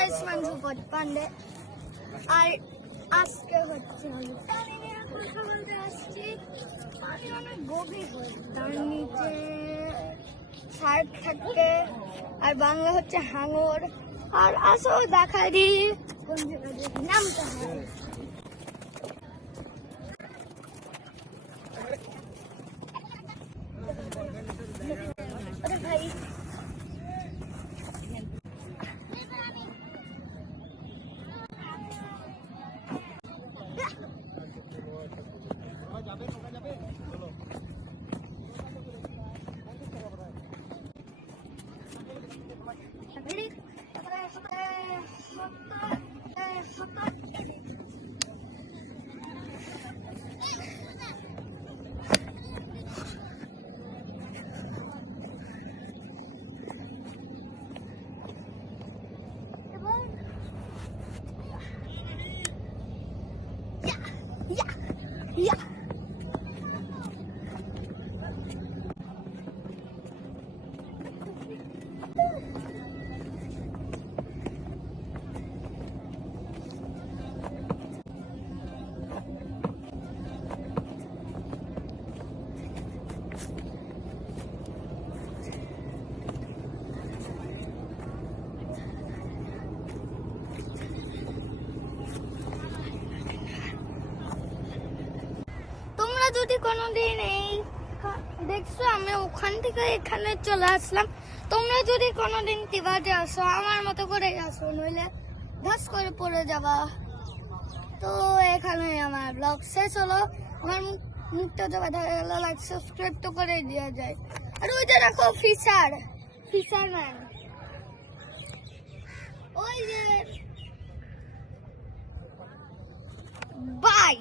Guys, Manju Pandey. আর আজকে হচ্ছে আমি কথা বলতে আসছি। আমি অনেক গভীর হই, তার নিচে শার্ক থাকে আর বাংলা হচ্ছে হাঙর। আর আসো দেখা দিই কোন জায়গায় নামতে হয়। ভাই Yeah. যদি কোনোদিন এই দেখছো আমি ওখান থেকে এখানে চলে আসলাম, তোমরা যদি কোনোদিন তিবাতে আসো আমার মতো করে আসো, নইলে ধস করে পড়ে যাবা। তো এখানে আমার ব্লগ শেষ হলো। আমার মুখটা তো দেখা গেল, লাইক সাবস্ক্রাইব তো করে দেওয়া যায়। আর ওই যে দেখো ফিশারম্যান, ওই যে বাই।